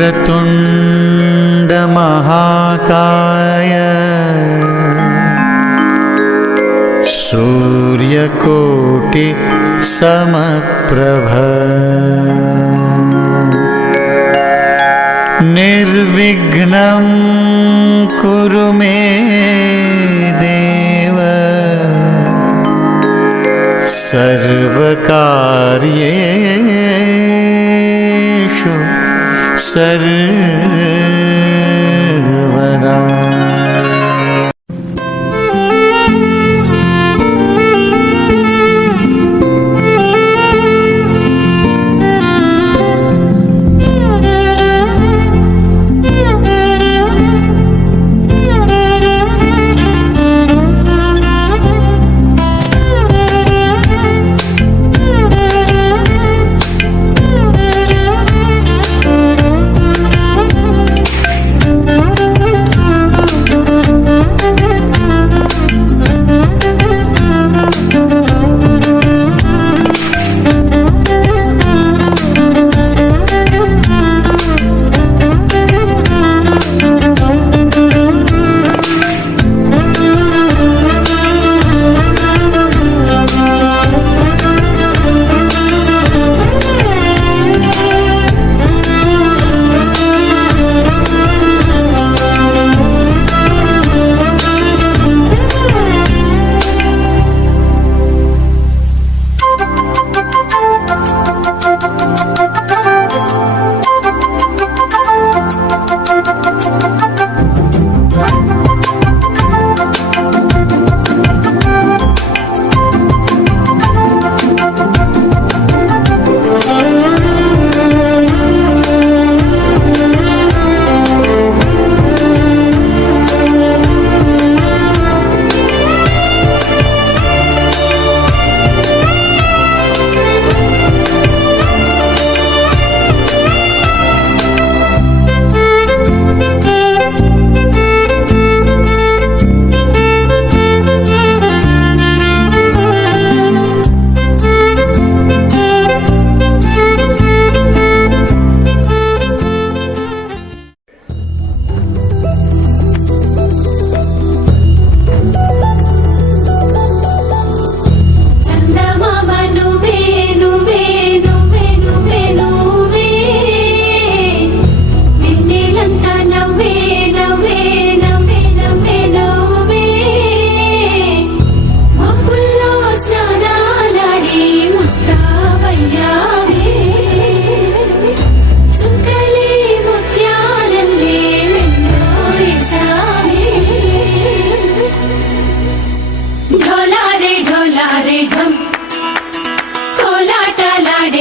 वक्रतुण्ड महाकाय सूर्यकोटि समप्रभ निर्विघ्नं कुरु मे देव सर्वकार्येषु सर्वदा।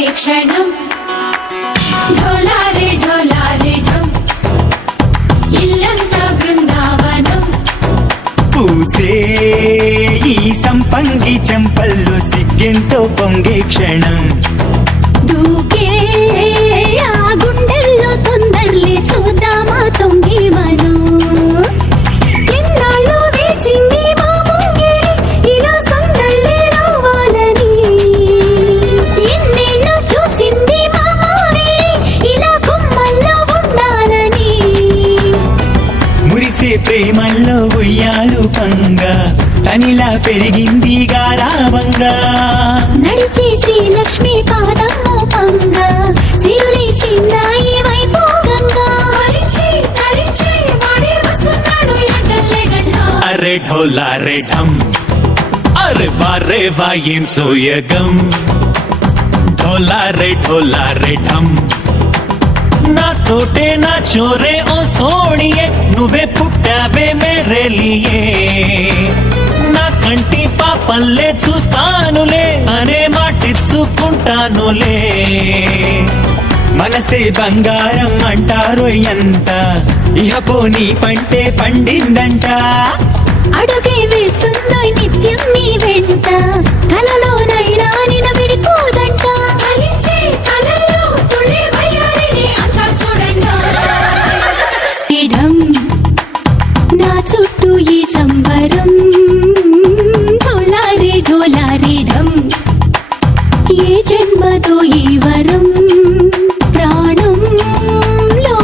क्षणं ढोलारे ढोलारे ढम इल्लंता బృందావనం పూసే ఈ సంపంగి చెంపల్లో సిగ్గెంతో పొంగే క్షణం దూకే ఆ గుండెల్లో తొందరలే చూద్దామా తొంగి మనం ఎన్నాళ్ళు వేచింది మా ముంగిరి ఇలా సందళ్ళే రావాలని ఎన్నేళ్ళు చూసింది మా మావిడి ఇలా గుమ్మల్లో ఉండాలని మురిసే ప్రేమల్లో ఉయ్యాలు పంగా తనిలా పెరిగింది గారావంగా నడిచే శ్రీలక్ష్మి పాదము పంగా సిరులి చిందాయి వైభోగంగా తరించి వాడే వస్తున్నాడు ఎండలే గంట అరే ఢోలా రే ఢమ్ అరే వారే వాయేం సోయగం ఢోలా రే ఢమ్ నా తోటే నా చోరే ఓ సోణియే నువ్వే పుట్టావే మేరే లియే నా కంటి పాపల్లే చూస్తానులే అనే మాటిచ్చుకుంటానులే మనసే బంగారం అంటారు ఎంత ఇహ పోనీ పంటే పండిందంట అడుగే వేస్తుందో నిత్యం నీ వెంట కలలోనైనా నిన విడిపోదంట కలించే కలల్లో తుళ్ళే వయ్యారిని అంతా చూడండి ఇడం నా చుట్టూ ఈ సంబరం ఢోలారేఢం ఏ జన్మదో ఈ వరం ప్రాణంలో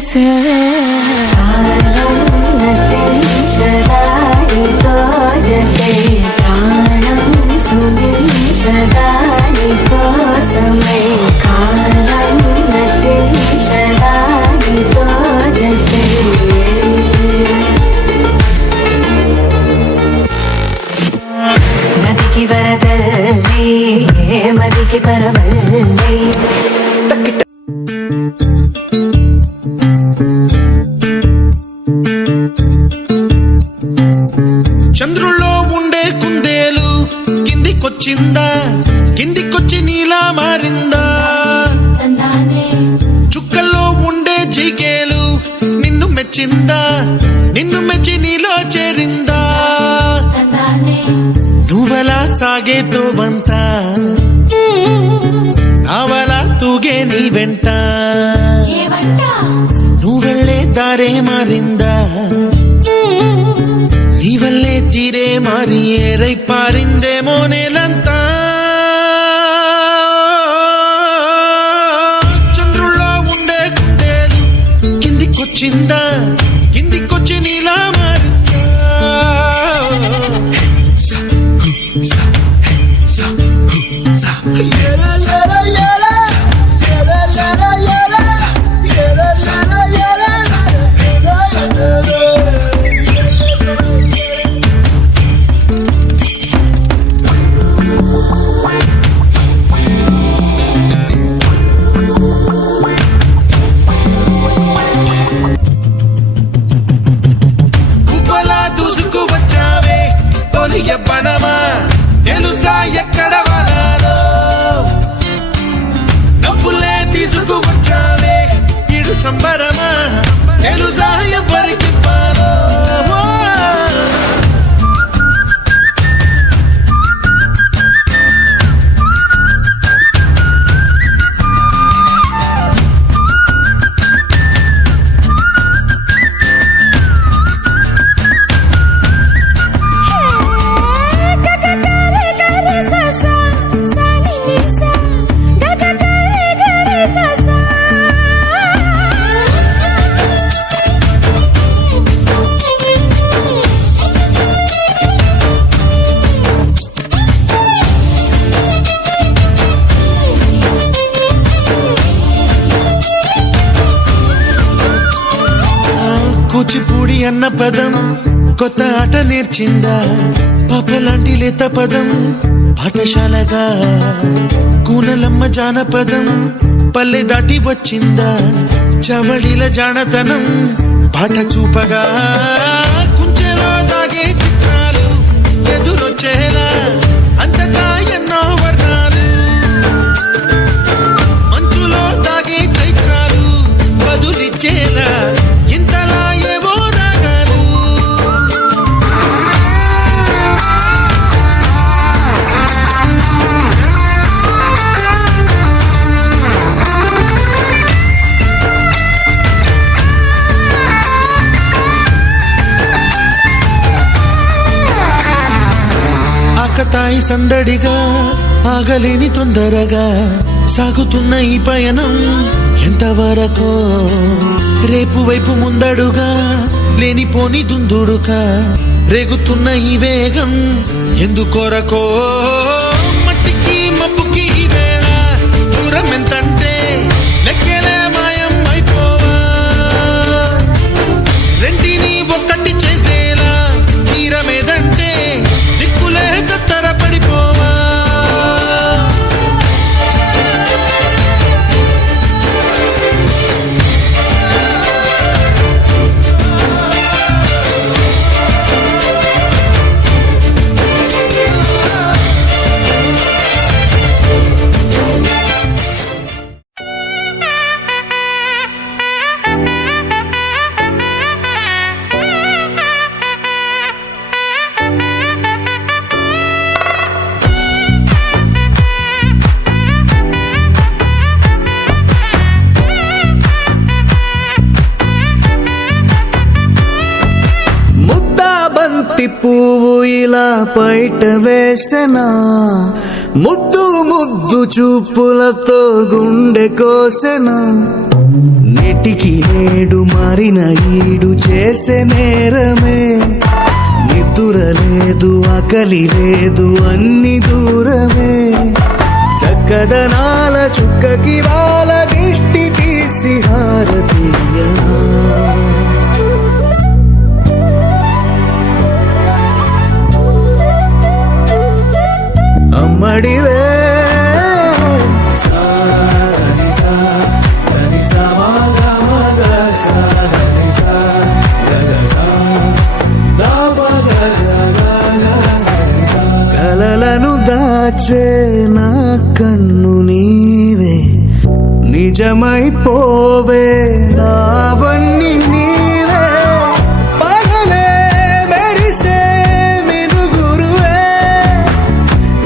చేసే నటించదానితో జతే ప్రాణం సుమించదాని కోసమై కాలం నటించదానితో జతే నదికి వరదల్లి మదికి పరవల్లి చంద్రుల్లో ఉండే కుందేలు కిందికొచ్చిందా, కిందికొచ్చి నీలా మారిందా? చుక్కల్లో ఉండే జిగేలు నిన్ను మెచ్చిందా, నిన్ను మెచ్చి నీలో చేరిందా? నువ్వలా సాగేతో బంత నావలా తూగే నీ వెంట, నువ్వెళ్ళే దారే మారిందా, నీ వల్లే తీరే మారి ఏరై పారిందేమో నేలంతా. చంద్రుల్లో ఉండే కుందేలు కిందికొచ్చిందా, కిందికొచ్చి నీలా మారిందా? యవ్వనమా తెలుసా ఎక్కడ వనాలో, నవ్వులే తీసుకువచ్చావే ఇడు సంబరమా తెలుసా ఎవరికి పాలో. కూచిపూడి అన్న పదం కొత్త ఆట నేర్చిందా, పాపలాంటి లేత పదం పాఠశాలగా, కూనలమ్మ జానపదం పల్లె దాటి వచ్చిందా, చవళిల జానతనం పాట చూపగా, కుంచెలో దాగే చిత్రాలు ఎదురొచ్చేలా అంతటా ఎన్నో వర్ణాలు, మంచులో దాగే చైత్రాలు బదులిచ్చేలా ఇంతలా ఏవో రాగాలు. ఆకతాయి సందడిగా ఆగలేని తొందరగా సాగుతున్న ఈ పయనం ఎంతవరకో, రేపు వైపు ముందడుగా లేనిపోని దుందుడుగా రేగుతున్న ఈ వేగం ఎందుకొరకో. మట్టికి మబ్బుకి ఈ వేళ దూరం ఎంతంటే లెక్కలే మాయం అయిపోవా, రెంటిని ఒక్కటి చేసేలా తీరమేదంటే దిక్కులే తత్తర పడిపోవా. పువ్వు ఇలా బయట వేసెనా, ముద్దు ముద్దు చూపులతో గుండె కోసెనా, నెటికి నేడు మారిన ఈడు చేసే నేరమే, నిద్ర లేదు ఆకలి లేదు అన్ని దూరమే, చక్కదనాల చుక్కకి వాళ్ళ దిష్టి తీసి హారతీయా. అమ్మడివే కలలను దాచే నా కన్ను నీవే, నిజమైపోవే నావన్నీ నీవే, పగలే మెరిసే మినుగురువే,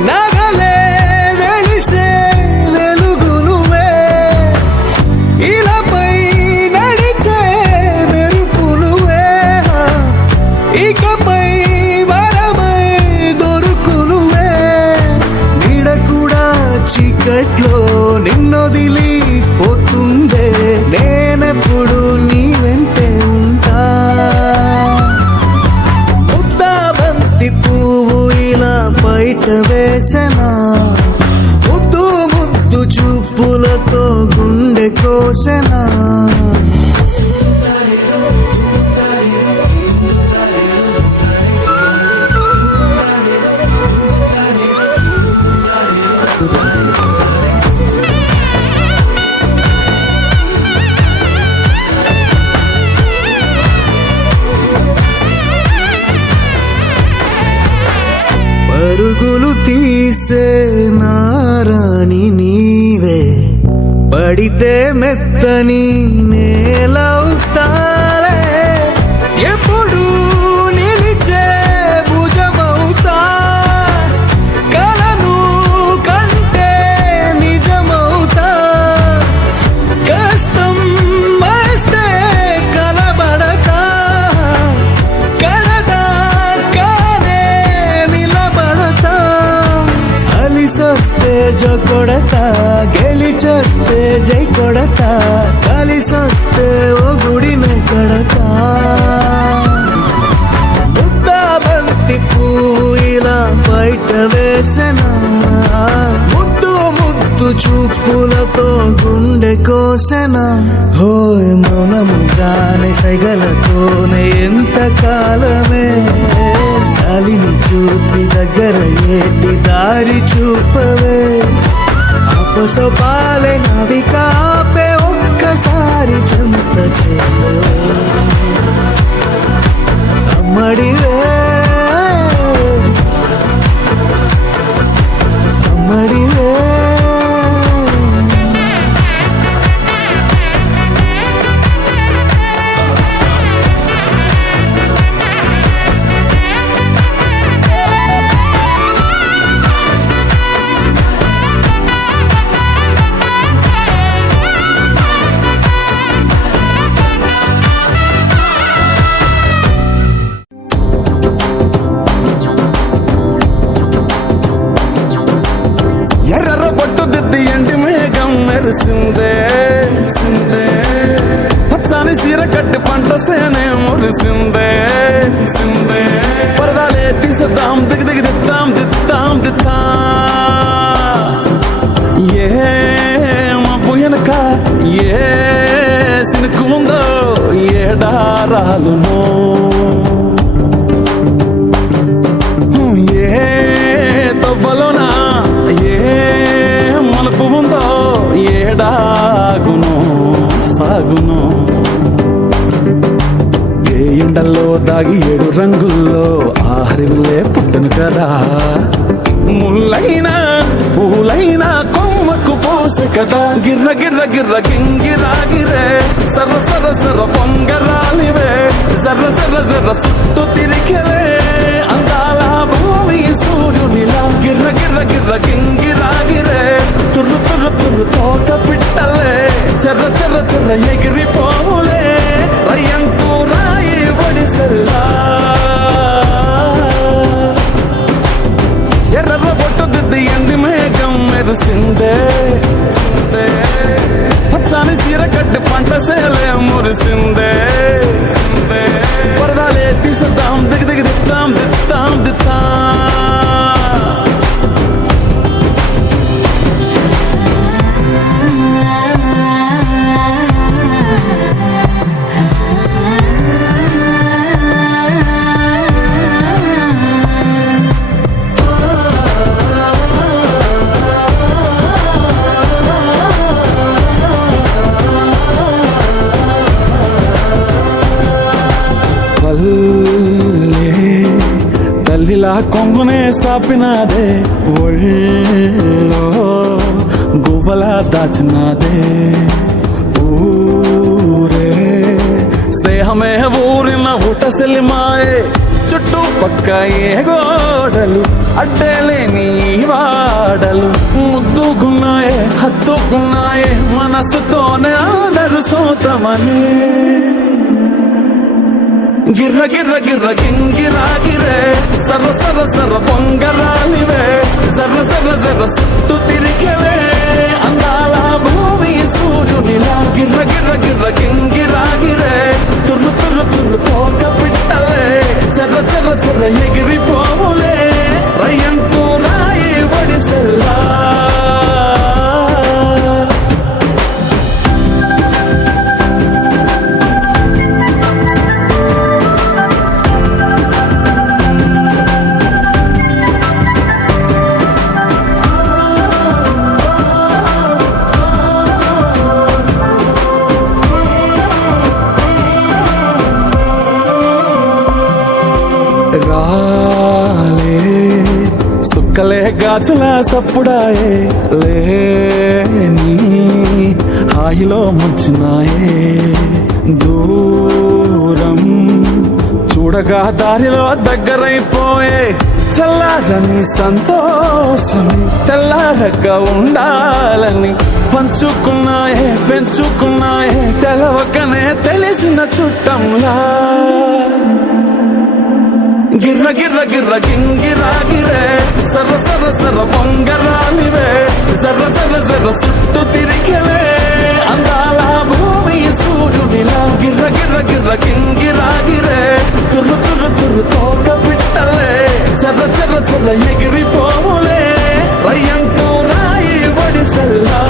నగలే వెలిసే వెలుగునువే, ఇలాపై నడిచే మెరుపునువే, ఇకపై వరమై దొరుకునువే, నీడ కూడా చీకట్లో నిన్నొదిలి పోతుందే, నేనెప్పుడు నీ వెంటే ఉంటా. ముద్దాబంతి పువ్వు ఇలా బయట వేసనా, ముద్దు ముద్దు చూపులతో గుండె కోసెనా. పరుగులు తీసే నారాణి నీవే, పడితే మెత్తని నేలవుతాలే, ఎప్పుడు నిలిచే భుజమవుతా, కలను కంటే నిజమవుతా, కష్టం వస్తే కలబడతా, కడదాకానే నిలబడతా, అలిసొస్తే జో కొడతా, గెలిచొస్తే జై కొడతా, కలిసొస్తే ఓ గుడినే కడతా. ముద్దాబంతి పువ్వు ఇలా బయట వేసనా, ముద్దు ముద్దు చూపులతో గుండె కోసెనా. హోయ్ మౌనముగానే సైగలతోనే ఎంత కాలమే, చాలిని చూపి దగ్గర ఏటి దారి చూపవే, అపసపాలే నవికాపే ఒక్కసారి చెంత చేరవే. అమ్మడివే అమ్మడివే ఎర్ర బొట్టు దిద్ది ఎండి మేఘం మెరిసిందే, పచ్చని సీర కట్టి పంట సేనే మురిసిందే, పరదాలే తీసేద్దాం దిగి దిగి దిద్దాం దిద్దాం దిద్దా, ఏ మబ్బు వెనక ఏ సినుకు ఉందో ఏడారాలునో, ఏ తవ్వలోనా ఏ మలుపు ఉందో ఏడాగును సాగును, ఏ ఎండల్లో దాగి 7 రంగుల్లో ఆహరిల్లే పుట్టను కదా, ముల్లైనా పూలైనా కొమ్మకు పోసే కదా, గిర్ర గిర్ర గిర్ర గింగిరాగిరే, సర్ర సర్ర సర్ర పొంగరాలివే, జర్ర జర్ర జర్ర సుట్టు తిరిగలే, అందాల భూమి సూర్యునిలా, గిర్ర గిర్ర గిర్ర గింగిరాగిరే, తుర్రు తుర్రు తుర్రు తోట పిట్టలే, చెర్ర చెర్ర చెర్ర ఎగిరిపోవులే, రయ్యంటూ రాయి ఒడిసెల్లా. ఎర్ర బొట్టు దిద్ది ఎండి మేఘం మెరిసిందే, పచ్చని సీర కట్టి పంట కొంగునే సాపినాదే ఒళ్ళో గువ్వలా దాచినాదే ఊరే స్నేహమే ఊరిన ఊటసెలి మాయే చుట్టుపక్క ఏ గోడలు అడ్డలేని వాడలు ముద్దుకున్నాయే హత్తుకున్నాయే మనసుతోనే ఆదరు సోతమని గిర్ర గిర్ర గిర్ర గింగిరాగిరే సర సర సర పొంగరాలివే జర్ర జర్ర జర్ర సుట్టు తిరిగేవే అందాల భూమి సూర్యునిలా గిర్ర గిర్ర గిర్ర గింగిరాగిరే తుర్రు తుర్రు తుర్రు తోక పిట్టలే జర్ర జర్ర జర్ర ఎగిరిపోవులే రయ్యంటూ రాయి వడిసెల్లా రాలే సుక్కలే గాజుల సప్పుడాయే లేని హాయిలో ముంచినాయే దూరం చూడగా దారిలో దగ్గరైపోయే చల్లారని సంతోషమే తెల్లారక ఉండాలని పంచుకున్నాయే పెంచుకున్నాయే తెలవకనే తెలిసిన చుట్టంలా గిర్ర గిర్ర గిర్ర గింగిరాగిరే సర సర సర పొంగరాలివే జర్ర జర్ర జర్ర సుట్టు తిరిగేవే అందాల భూమి సూర్యునిలా గిర్ర గిర్ర గిర్ర గింగిరాగిరే తుర్రు తుర్రు తుర్రు తోక పిట్టలే జర్ర జర్ర జర్ర ఎగిరిపోవులే రయ్యంటూ రాయి వడిసెల్లా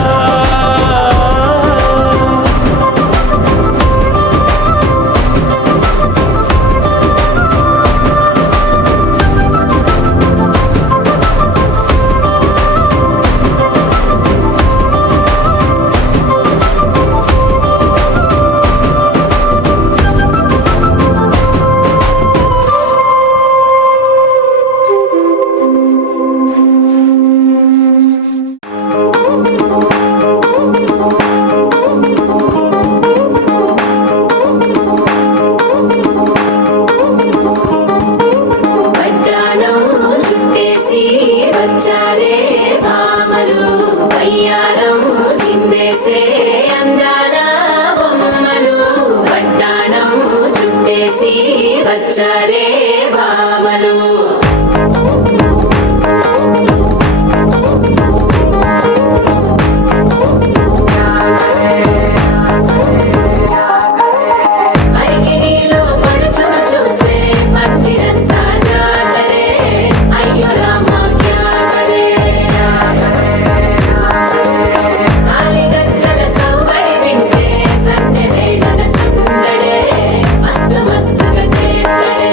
పడ్డాను చుట్టేసి వచ్చారే భామలు వయ్యారం చిందేసే అందాల బొమ్మలు పడ్డాను చుట్టేసి వచ్చారే భామలు అరిగిణిలో పడుచును చూస్తే పత్తిరంతా జాతరే అయ్యో రామ క్యా కరే కాలిగజ్జల సవ్వడి వింటే సంధ్య వేళన సందడే మస్తు మస్తుగా చేస్తడే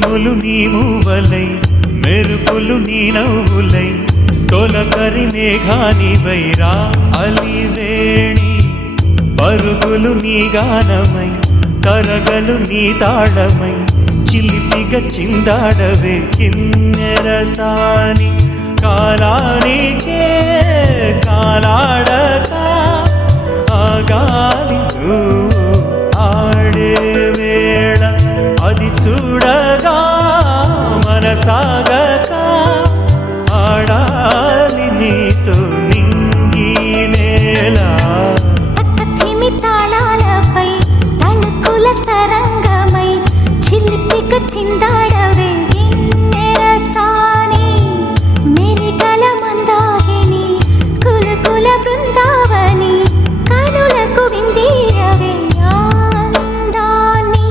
ఉరుములు నీ మూవలై మెరుపులు నీ నవ్వులై తొలకరి మేఘాని వైరా అలివేణి పరుగులు నీ గానమై కరగలు నీ తాళమై చిలిపిగా చిందాడవే కిన్నెరసాని కాలానికే కాలాడక ఆగాలి ఆడే వేళ అది చూడగా మనసాగక ఆడాలి నీతో నింగి నేల ధిమి తాళాలపై తణుకుల తరంగమై చిలిపిక చిందాడవే గిన్నెరసాని మెరికల మందాకిని కులకుల బృందావని కనులకు విందీయవే ఆనందాన్ని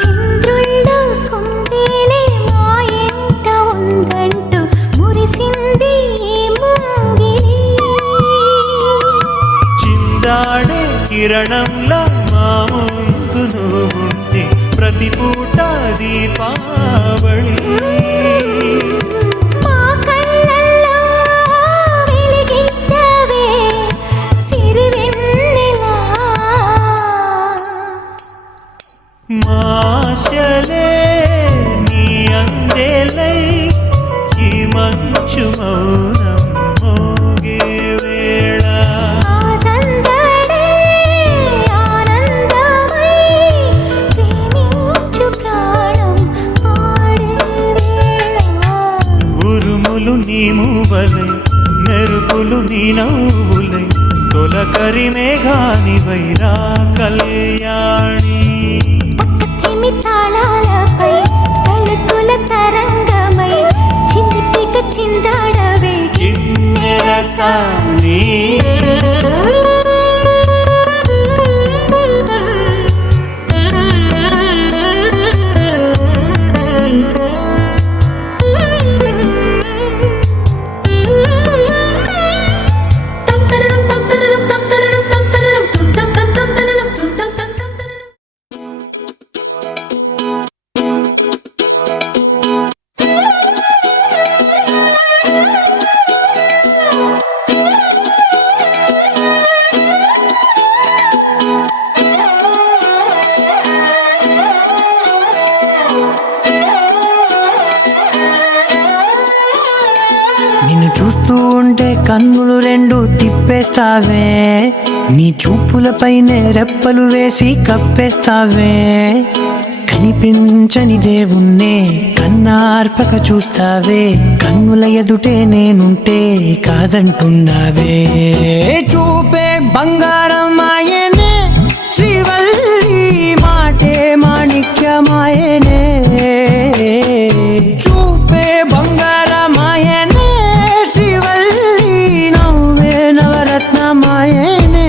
చంద్రుల్లో కుందేలే మా ఎంట ఉందంటూ మురిసింది ఈ ముంగిలి చిందాడే కిరణంలా మా ముందు నువ్వుంటే ప్రతి పూట దీపావళి మా కళ్ళల్లో వెలిగించవే సిరివెన్నెలా మాశలే నీ అందేలై ఈ మంచు మౌనం మోగే వేళ ఆ సందడే ఆనందమై ప్రేమించు ప్రాణం ఆడే వేళ ఉరుములు నీ మూవలై మెరుపులు నీ నవ్వులై తొలకరి మేఘాని వైరా కళ్యాణి ధిమి తాళాలపై తళుకుల తరంగమై చిలిపిక చిందాడవే కిన్నెరసాని తంతననం తంతననం తంతననం తంతననం తుంతం తం తంతననం తుంతం తం తంతననం నిన్ను చూస్తూ ఉంటే కన్నులు రెండు తిప్పేస్తావే నీ చూపులపైనే రెప్పలు వేసి కప్పేస్తావే కనిపించని దేవుణ్ణే కన్నార్పక చూస్తావే కన్నుల ఎదుటే నేనుంటే కాదంటున్నావే చూపే బంగారం ఆయనే శ్రీవల్లి మాటే మాణిక్యమాయనే చూపే బంగారమాయనే శ్రీవల్లి నవ్వే నవరత్నమాయనే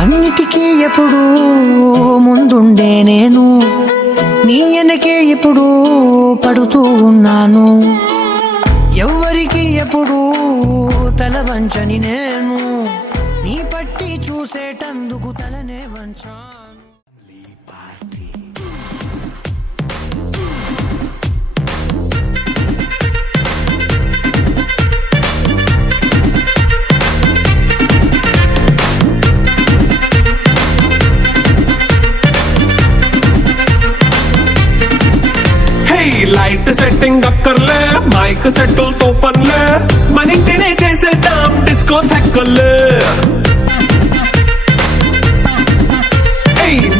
అన్నిటికీ ఎప్పుడు ముందుండే నేను నీ వెనకే ఎప్పుడు పడుతూ ఉన్నాను ఎవ్వరికి ఎప్పుడు తల వంచని నేను నీ పట్టి చూసేటందుకు తలనే వంచాను లైట్ సెట్టింగ్ అక్కర్లే మైక్ సెట్టులతో పనులే మన ఇంటినే చేసేద్దాం డిస్కో థెక్కలే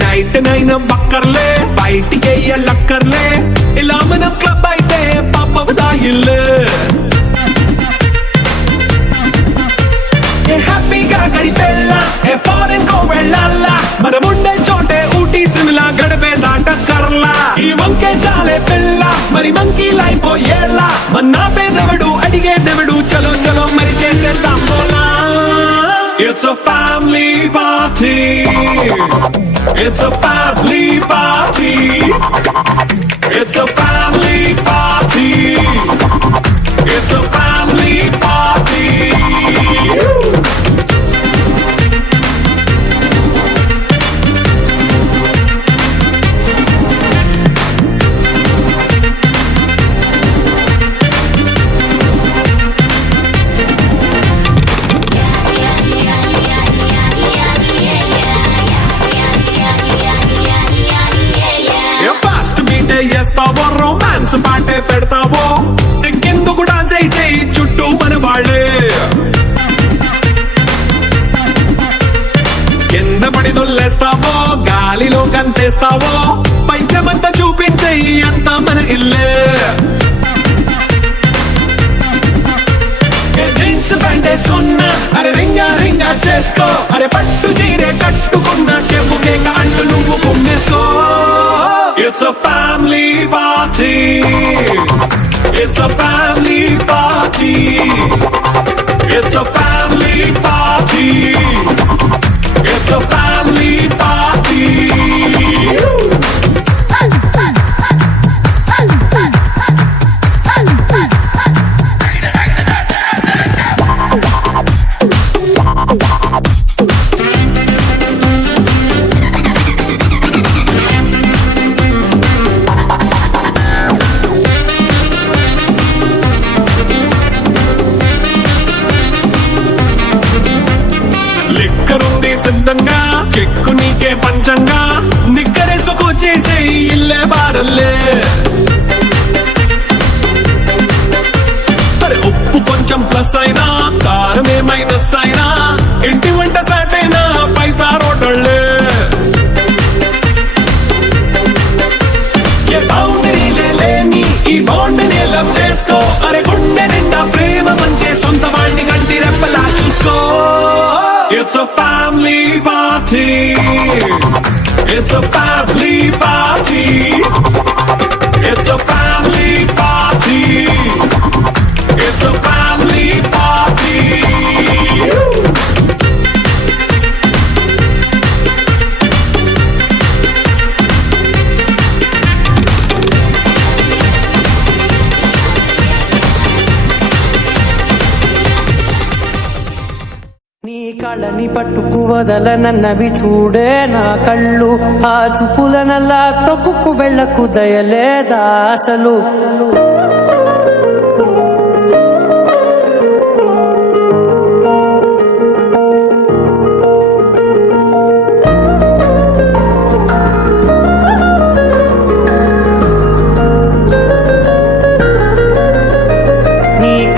నైట్ బయటనైనా బక్కర్లే బయటికెయ్యలక్కర్లే ఇలా మనం క్లబ్ అయితే పాపవదాయిల్లే ఏ హ్యాపీగా గడిపెళ్ళా ఏ ఫారెన్ కో వెళ్ళాలా మనముండే చోటే ఊటీ సిమ్లా గడిపే దాటకర్లా ఈ వంకే చాలే పిల్ల మరి మంకీ లైపోయేలా మన్నా పేదెవడు అడిగేదెవడు చలో చలో మరి చేసేద్దాం బోలా It's a family party. It's a family party. It's a family party. It's a family party. చేస్తావో రొమాన్స్ పాటే పెడతావో సిగ్గెందుకు డాన్స్ అయి చేయి చుట్టూ మన వాళ్ళే కింద పడి దొల్లేస్తావో గాలిలో కంతేస్తావో పైద్యమంతా చూపించేయి అంతా మన ఇల్లే జీన్స్ ప్యాంటే సున్నా అరే రింగా రింగా చేసుకో అరే పట్టు చీరే కట్టుకున్న చెప్పుకే కాళ్ళు నువ్వు కుమ్మేసుకో It's a family party. It's a family party. It's a family party. It's a family party. సిద్ధంగా కెక్కు నీకే పంచంగా నిక్కరేసుకు చేసే ఇల్లే బారల్లే అరే ఉప్పు కొంచెం ప్లస్ అయినా కారమే మైనస్ అయినా ఇంటి వంట సాట్ అయినా 5 స్టార్ హోటళ్ళే ఏ బౌండరీలే లేని ఈ బాండ్ని లవ్ చేసుకో అరే గుండె నిండా ప్రేమ మంచి సొంత వాడిని కంటి రెప్పలా చూసుకో It's a family party. It's a family party. It's a family party. It's a family party. కళ్ళని పట్టుకు వదలనన్నవి చూడే నా కళ్ళు ఆ చూపులనల్లా తొక్కుకు వెళ్ళకు దయలేదా అసలు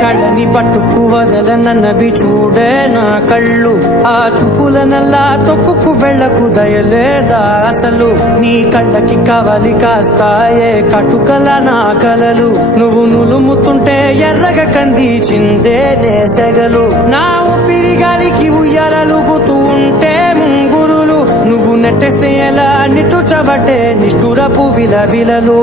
కళ్ళని పట్టుకు వదలనన్నవి చూడే నా కళ్ళు ఆ చూపులనల్లా తొక్కుకు వెళ్ళకు దయలేదా అసలు నీ కళ్ళకి కవలి కాస్తాయే కటుకల నా కలలు నువ్వు నులుముతుంటే ఎర్రగా కందిచిందే నేసెగలు నా ఊపిరి గాలికి ఉయ్యాలలుగుతూ ఉంటే ముంగురులు నువ్వు నెట్టేస్తే ఎలా నిట్టుచబట్టే నిష్ఠురపు విలవిలలు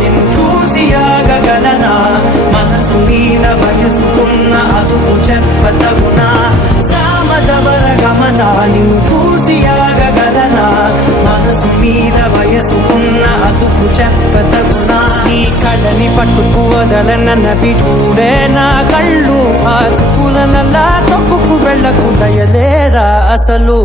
నిన్ను చూసి ఆగగలనా మనసు మీద వయసుకున్న అదుపు చెప్పతగునా సామజవర గమన నిన్ను చూసి ఆగగలనా మనసు మీద వయసుకున్న అదుపు చెప్పతగునా నీ కళ్ళని పట్టుకు వదలనన్నవి చూడే నా కళ్ళు ఆ చూపులనల్లా తొక్కుకు వెళ్ళకు దయలేరా అసలు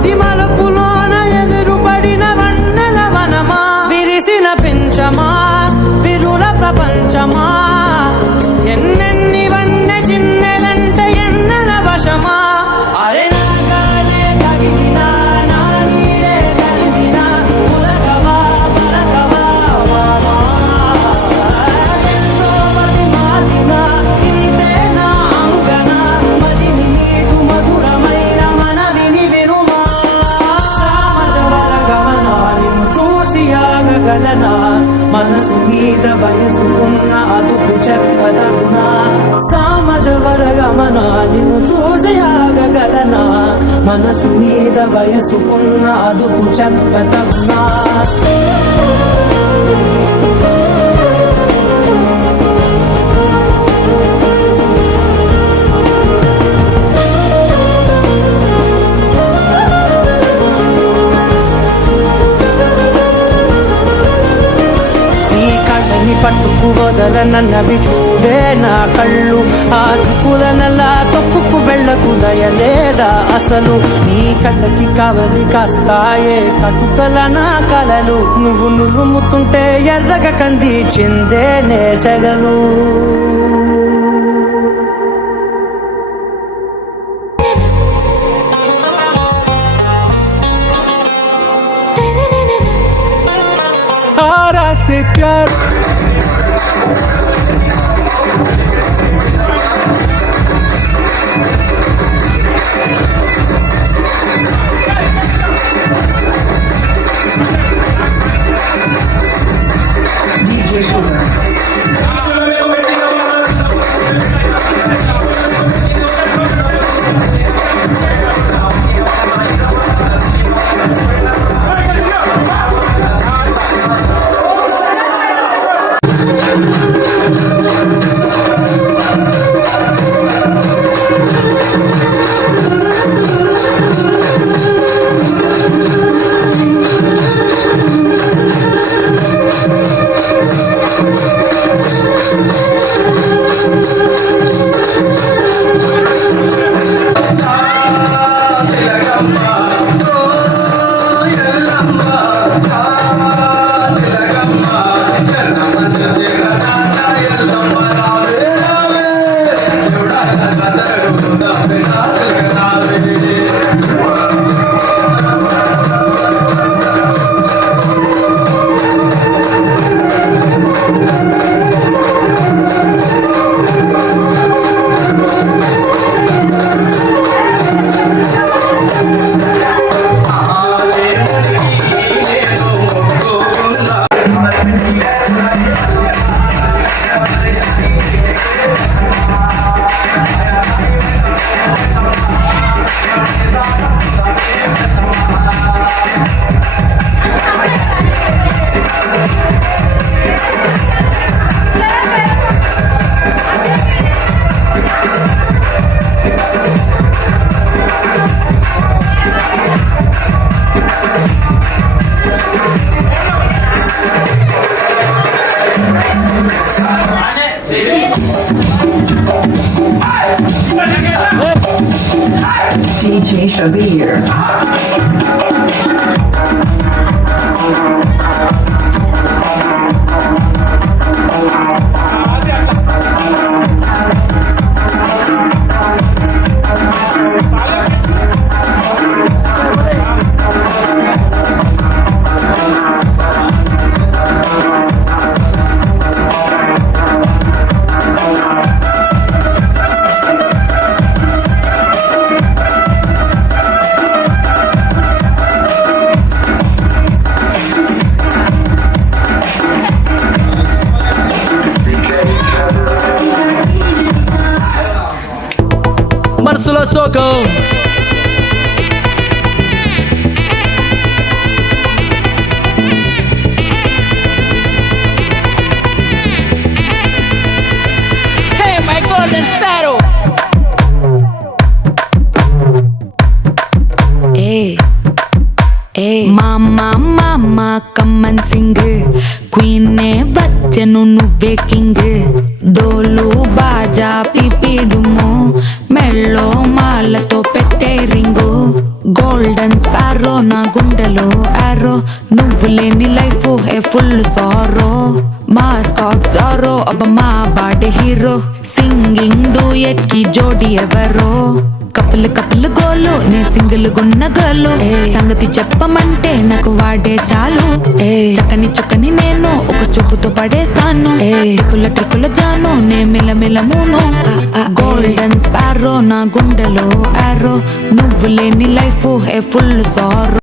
మతి మలుపులోన ఎదురుపడిన వన్నెల వనమా విరిసిన పించమా విరుల ప్రపంచమా ఎన్నెన్ని వన్నె చిన్నెలంటే ఎన్నెల వశమా అరే నాగాలే తగిలినా నా నీడే తరిమినా ఉలకవా పలకవా వామా ఎంతో మది మారినా ఇంతే నా అంకన మదిని నీటు మధురమైన మనవిని వినుమా సామజవర గమనా నిన్ను చూసి ఆగగలనా మనసు మీద వయసుకున్న అదుపు చెప్పదగునా సామజవర గమనా నిన్ను చూసి ఆగగలనా మనసు మీద వయసుకున్న అదుపు చెప్పదగునా పట్టుకు వదలనన్నవి చూడే నా కళ్ళు ఆ చుకులనలా తొక్కుకు వెళ్ళకు దయలేదా అసలు నీ కళ్ళకి కవలి కాస్తాయే కటుకల నా కలలు నువ్వు నులుముతుంటే ఎర్రగ కంది చిందే నేసగలు आरा से प्यार DJ Shabir. మనసులో సోకం Hey my golden sparrow మామా కమ్మన్ సింగ్ క్వీన్నే బచ్చను నువ్వే కింగ్ డోలు బాజా పిపిడుము మెళ్ళో మాలతో పెట్టే రింగు గోల్డ్ గోల్డెన్ స్పారో నా గుండెలో ఆరో నువ్వు లేని life A full sorrow mask of sorrow అబ్బ మా బాడీ హీరో సింగింగ్ డూయట్ కి జోడి ఎవరో కప్పులు గోలు నే సింగిల్ గున్న గోలు సంగతి చెప్పమంటే నాకు వాడే చాలు చక్కని నేను ఒక చూపుతో పడేస్తాను ట్రిక్కుల జాను నే మిలమిల మూను గోల్డెన్ స్పారో నా గుండెలో ఆరో నువ్వు లేని లైఫ్ ఏ ఫుల్ సారో